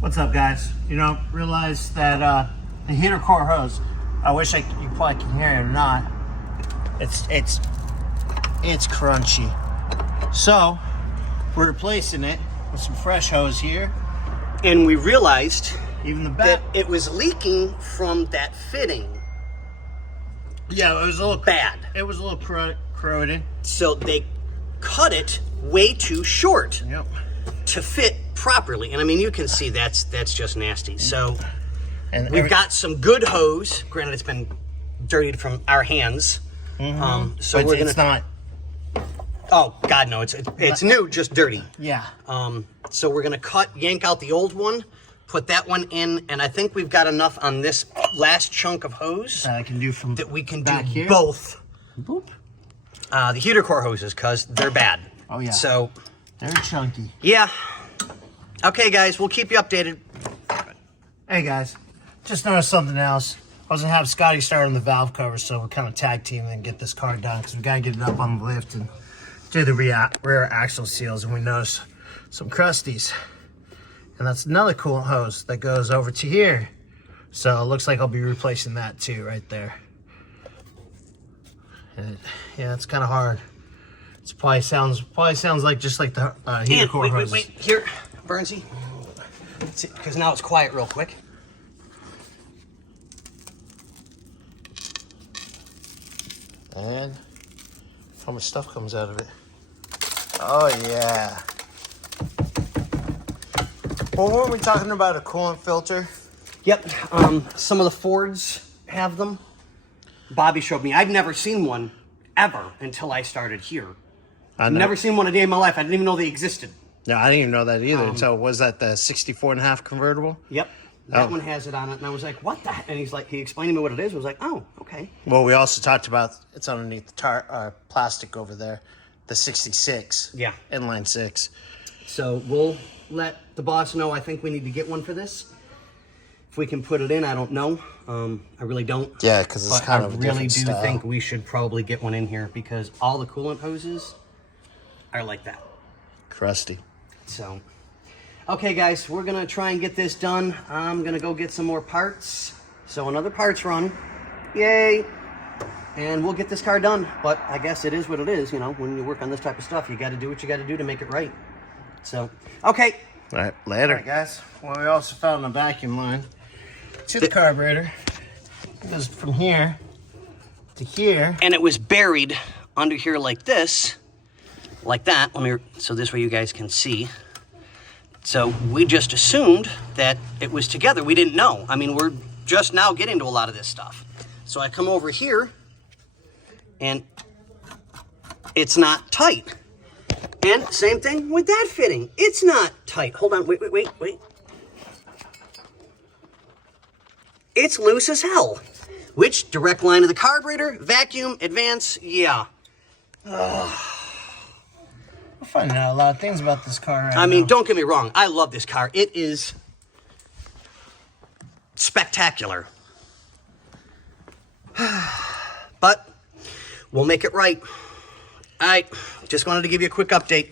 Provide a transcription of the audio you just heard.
What's up, guys? You know, realize that the heater core hose, I wish you probably can hear it or not. It's crunchy. So we're replacing it with some fresh hose here. And we realized Even the back, that it was leaking from that fitting. yeah, it was a little Bad. It was a little corroded. So they cut it way too short Yep. to fit properly. And I mean, you can see that's just nasty. So And we've got some good hose. Granted, it's been dirtied from our hands. So but we're it's gonna. not. Oh God, no! It's new, just dirty. Yeah. So we're gonna yank out the old one, put that one in, and I think we've got enough on this last chunk of hose That I can do from that we can back do here. both. Boop. The heater core hoses, cause they're bad. Oh yeah. So They're chunky. yeah. Okay, guys, we'll keep you updated. Hey guys, just noticed something else. I was gonna have Scotty start on the valve cover, so we're kind of tag teaming and get this car done because we gotta get it up on the lift and do the rear axle seals. And we noticed some crusties, and that's another coolant hose that goes over to here. So it looks like I'll be replacing that too, right there. And yeah, it's kind of hard. It probably sounds like just like the heater core hoses. Wait, here, Burnsy. Because now it's quiet real quick. And how much stuff comes out of it. Oh yeah. Well, weren't we talking about a coolant filter? Yep. Some of the Fords have them. Bobby showed me. I'd never seen one ever until I started here. I've never seen one a day in my life. I didn't even know they existed. No, I didn't even know that either. So was that the 64.5 convertible? Yep. That one has it on it, and I was like, "What the?" And he explained to me what it is. I was like, "Oh, okay." Well, we also talked about it's underneath the plastic over there, the 66. Yeah. Inline 6. So we'll let the boss know. I think we need to get one for this. If we can put it in, I don't know. I really don't. Yeah, because it's But kind I of a really different do style. think we should probably get one in here because all the coolant hoses are like that. Crusty. So, okay, guys, we're gonna try and get this done. I'm gonna go get some more parts. So another parts run, yay! And we'll get this car done. But I guess it is what it is. You know, when you work on this type of stuff, you got to do what you got to do to make it right. So, okay. All right, later. All right, guys. Well, we also found a vacuum line to the carburetor. It goes from here to here. And it was buried under here like this, like that. So this way you guys can see. So we just assumed that it was together. We didn't know. I mean, we're just now getting to a lot of this stuff. So I come over here and it's not tight. And same thing with that fitting. It's not tight. Hold on, wait. It's loose as hell. Which direct line of the carburetor, vacuum, advance, yeah. We're finding out a lot of things about this car right I mean, now. don't get me wrong. I love this car. It is spectacular. But we'll make it right. All right, just wanted to give you a quick update.